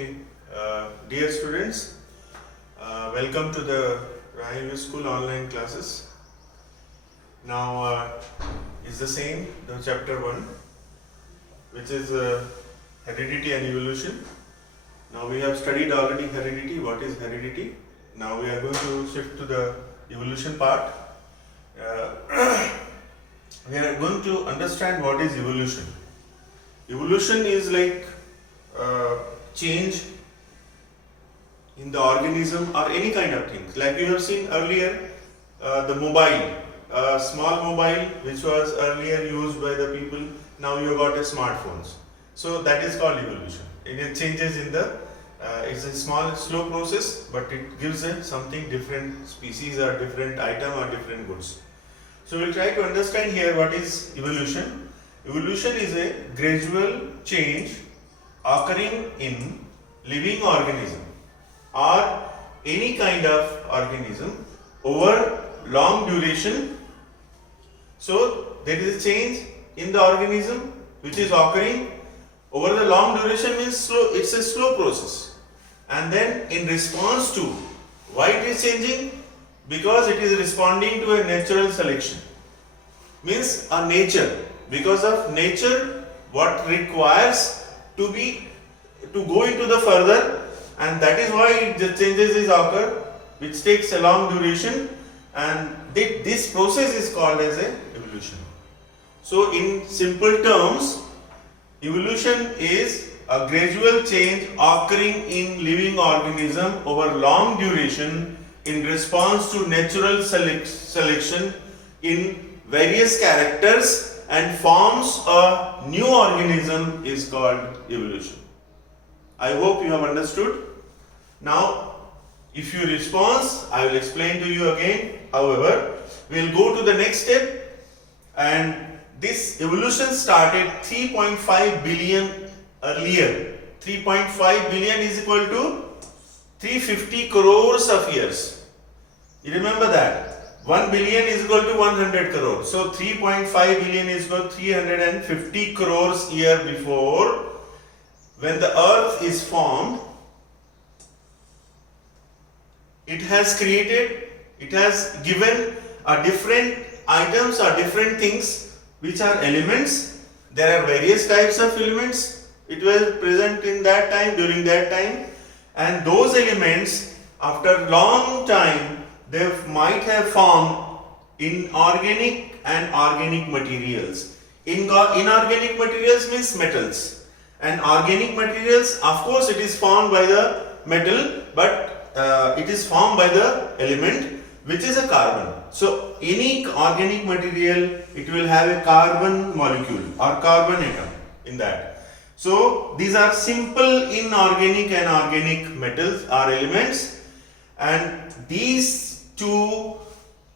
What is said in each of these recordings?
Okay, dear students, welcome to the Raheem School online classes. Now is the same, the chapter 1, which is heredity and evolution. Now we have studied already heredity. What is heredity? Now we are going to shift to the evolution part. We are going to understand what is evolution. Evolution is like change in the organism or any kind of things. Like you have seen earlier, the mobile, small mobile which was earlier used by the people, now you got a smartphones. So that is called evolution. It changes in the, it's a small slow process, but it gives a something different species or different item or different goods. So we'll try to understand here what is evolution. Evolution is a gradual change occurring in living organism or any kind of organism over long duration. So there is a change in the organism which is occurring over the long duration, means slow, it's a slow process. And then in response to, why it is changing? Because it is responding to a natural selection. Means a nature, because of nature what requires to go into the further, and that is why the changes is occur which takes a long duration, and this process is called as a evolution. So in simple terms, evolution is a gradual change occurring in living organism over long duration in response to natural selection in various characters and forms a new organism is called evolution. I hope you have understood. Now, if you respond, I will explain to you again. However, we will go to the next step, and this evolution started 3.5 billion earlier. 3.5 billion is equal to 350 crores of years. You remember that? 1 billion is equal to 100 crores. So 3.5 billion is equal to 350 crores year before, when the earth is formed. It has created, it has given a different items or different things which are elements. There are various types of elements. It was present in that time, during that time, and those elements after long time they might have formed inorganic and organic materials. Inorganic materials means metals, and organic materials, of course, it is formed by the metal, but it is formed by the element which is a carbon. So any organic material, it will have a carbon molecule or carbon atom in that. So these are simple inorganic and organic metals or elements, and these two,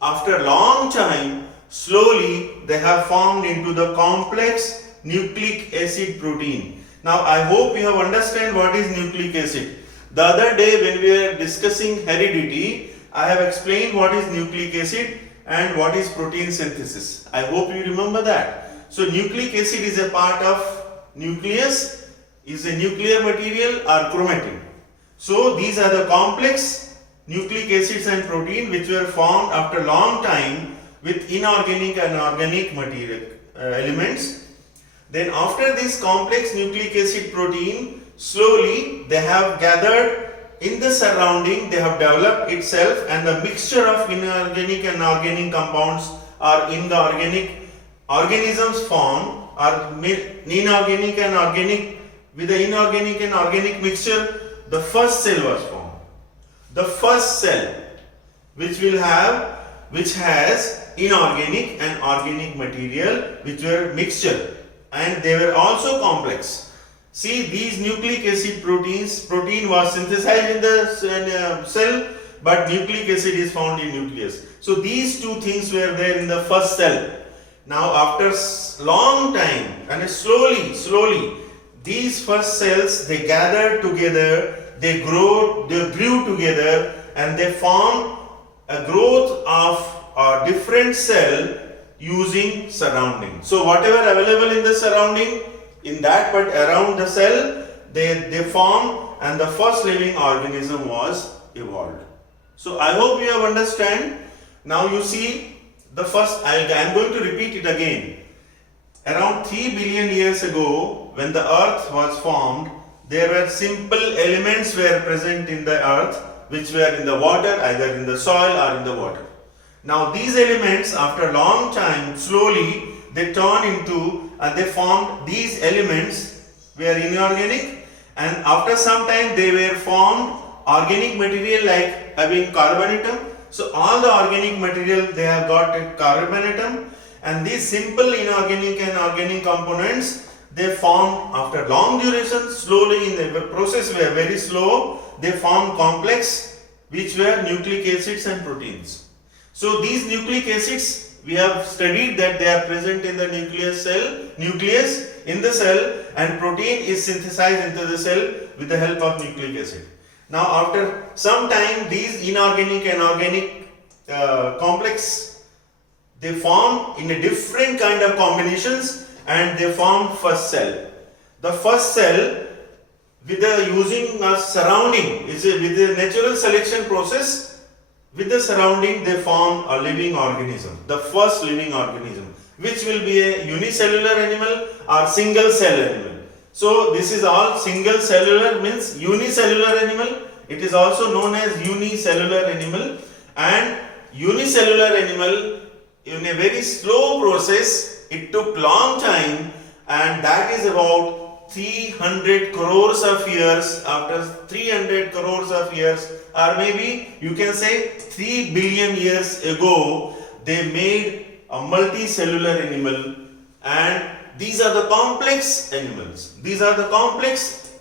after a long time, slowly they have formed into the complex nucleic acid protein. Now I hope you have understand what is nucleic acid. The other day when we were discussing heredity, I have explained what is nucleic acid and what is protein synthesis. I hope you remember that. So nucleic acid is a part of nucleus, is a nuclear material or chromatin. So these are the complex nucleic acids and protein which were formed after long time with inorganic and organic material elements. Then after this complex nucleic acid protein, slowly they have gathered in the surrounding, they have developed itself, and the mixture of inorganic and organic compounds or inorganic organisms form, or inorganic and organic, with the inorganic and organic mixture, the first cell was formed. The first cell which has inorganic and organic material which were mixture, and they were also complex. See, these nucleic acid protein was synthesized in the cell, but nucleic acid is found in nucleus. So these two things were there in the first cell. Now after long time and slowly these first cells, they gathered together, they grew together, and they formed a growth of a different cell using surrounding. So whatever available in the surrounding, in that but around the cell, they formed and the first living organism was evolved. So I hope you have understand. Now you see the first, I am going to repeat it again. Around 3 billion years ago, when the earth was formed, there were simple elements were present in the earth which were in the water, either in the soil or in the water. Now these elements, after a long time, slowly they turn into and they formed, these elements were inorganic, and after some time they were formed organic material like having carbon atom. So all the organic material, they have got a carbon atom, and these simple inorganic and organic components, they formed after long duration, slowly in the process were very slow, they formed complex which were nucleic acids and proteins. So these nucleic acids, we have studied that they are present in the nucleus in the cell, and protein is synthesized into the cell with the help of nucleic acid. Now after some time, these inorganic and organic complex, they form in a different kind of combinations, and they form first cell. The first cell, with the using a surrounding, with the natural selection process, with the surrounding they form a living organism, the first living organism, which will be a unicellular animal or single cell animal. So this is all single cellular, means unicellular animal. It is also known as unicellular animal, and unicellular animal in a very slow process, it took long time, and that is about 300 crores of years. After 300 crores of years, or maybe you can say 3 billion years ago, they made a multicellular animal, and these are the complex animals. These are the complex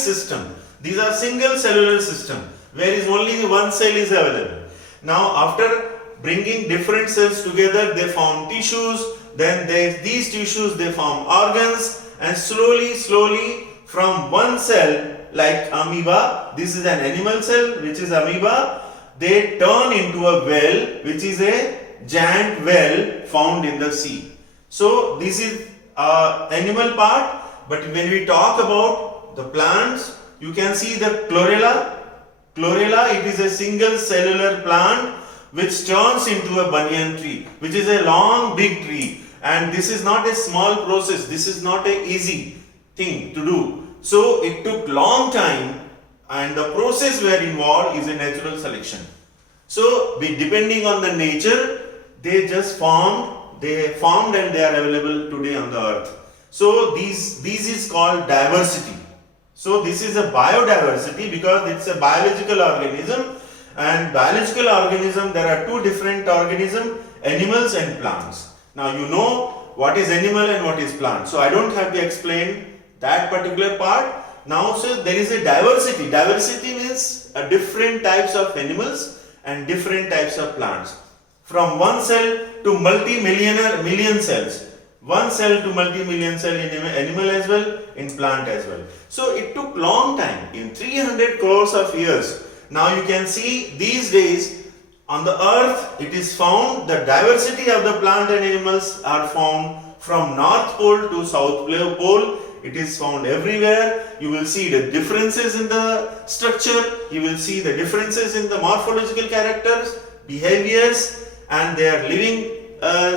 system. These are single cellular system, where is only one cell is available. Now after bringing different cells together, they form tissues, then these tissues they form organs, and slowly from one cell, like amoeba, this is an animal cell which is amoeba, they turn into a well which is a giant well found in the sea. So this is animal part, but when we talk about the plants, you can see the chlorella. Chlorella, it is a single cellular plant which turns into a banyan tree, which is a long big tree, and this is not a small process, this is not an easy thing to do. So it took long time, and the process where involved is a natural selection. So depending on the nature, they just formed and they are available today on the earth. So these is called diversity. So this is a biodiversity because it's a biological organism, and biological organism, there are two different organisms, animals and plants. Now you know what is animal and what is plant, so I don't have to explain that particular part. Now so there is a diversity. Diversity means different types of animals and different types of plants. From one cell to million cells. One cell to multi-million cell in animal as well, in plant as well. So it took long time, in 300 crores of years. Now you can see these days on the earth, it is found the diversity of the plant and animals are found from North Pole to South Pole. It is found everywhere. You will see the differences in the structure, you will see the differences in the morphological characters, behaviors, and their living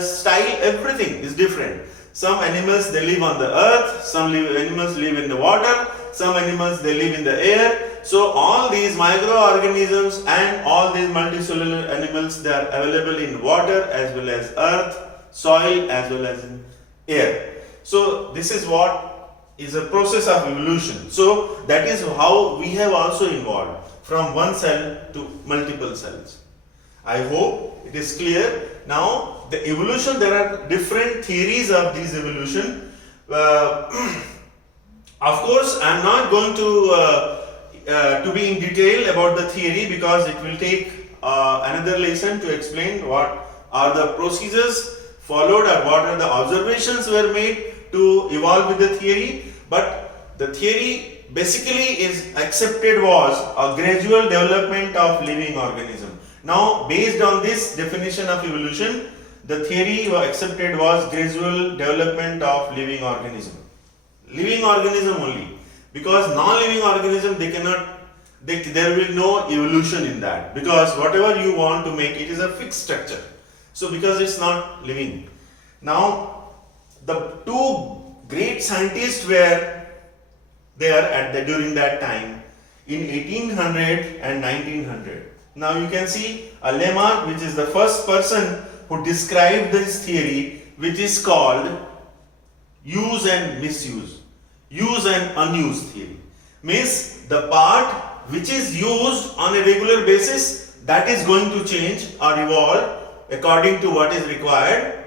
style, everything is different. Some animals they live on the earth, some animals live in the water, some animals they live in the air. So all these microorganisms and all these multicellular animals, they are available in water as well as earth, soil as well as in air. So this is what is a process of evolution. So that is how we have also evolved from one cell to multiple cells. I hope it is clear. Now the evolution, there are different theories of this evolution. Of course, I am not going to be in detail about the theory because it will take another lesson to explain what are the procedures followed or what are the observations were made to evolve with the theory. But the theory basically is accepted was a gradual development of living organism. Now based on this definition of evolution, the theory accepted was gradual development of living organism. living organism only, because non-living organism they cannot, there will be no evolution in that, because whatever you want to make it is a fixed structure. So because it's not living. Now the two great scientists were there during that time in 1800 and 1900. Now you can see Lamarck, which is the first person who described this theory, which is called use and misuse, use and unused theory. Means the part which is used on a regular basis, that is going to change or evolve according to what is required,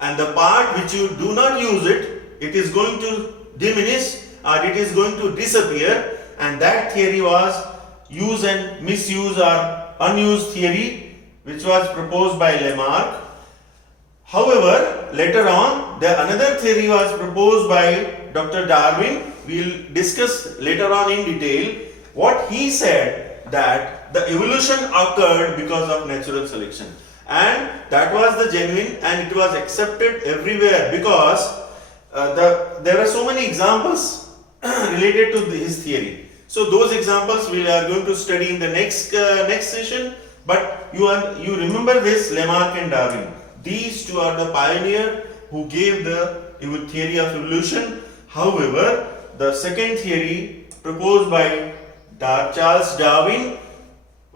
and the part which you do not use it, it is going to diminish or it is going to disappear, and that theory was use and misuse or unused theory, which was proposed by Lamarck. However, later on another theory was proposed by Dr. Darwin. We will discuss later on in detail. What he said, that the evolution occurred because of natural selection, and that was the genuine, and it was accepted everywhere, because there are so many examples related to his theory. So those examples we are going to study in the next session. But you remember this, Lamarck and Darwin. These two are the pioneer who gave the theory of evolution. However, the second theory proposed by Charles Darwin,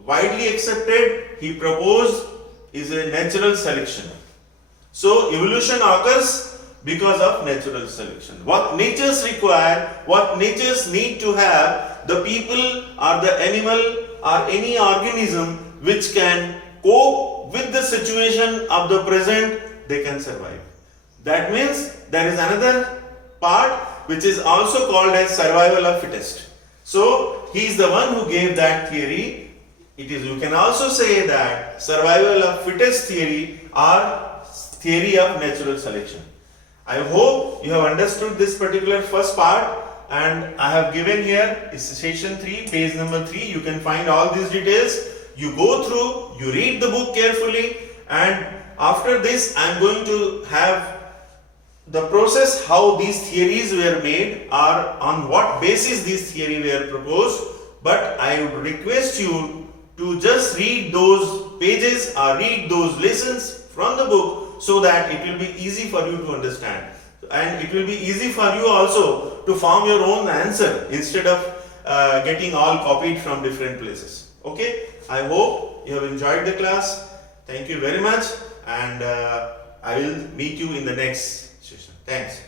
widely accepted, he proposed, is a natural selection. So evolution occurs because of natural selection. What natures require, what natures need to have, the people or the animal or any organism which can cope with the situation of the present, they can survive. That means there is another part which is also called as survival of fittest. So he is the one who gave that theory. You can also say that survival of fittest theory or theory of natural selection. I hope you have understood this particular first part, and I have given here is session 3, page number 3. You can find all these details. You go through, you read the book carefully, and after this I am going to have the process how these theories were made or on what basis these theories were proposed. But I would request you to just read those pages or read those lessons from the book, so that it will be easy for you to understand, and it will be easy for you also to form your own answer instead of getting all copied from different places. Okay, I hope you have enjoyed the class. Thank you very much, and I will meet you in the next session. Thanks.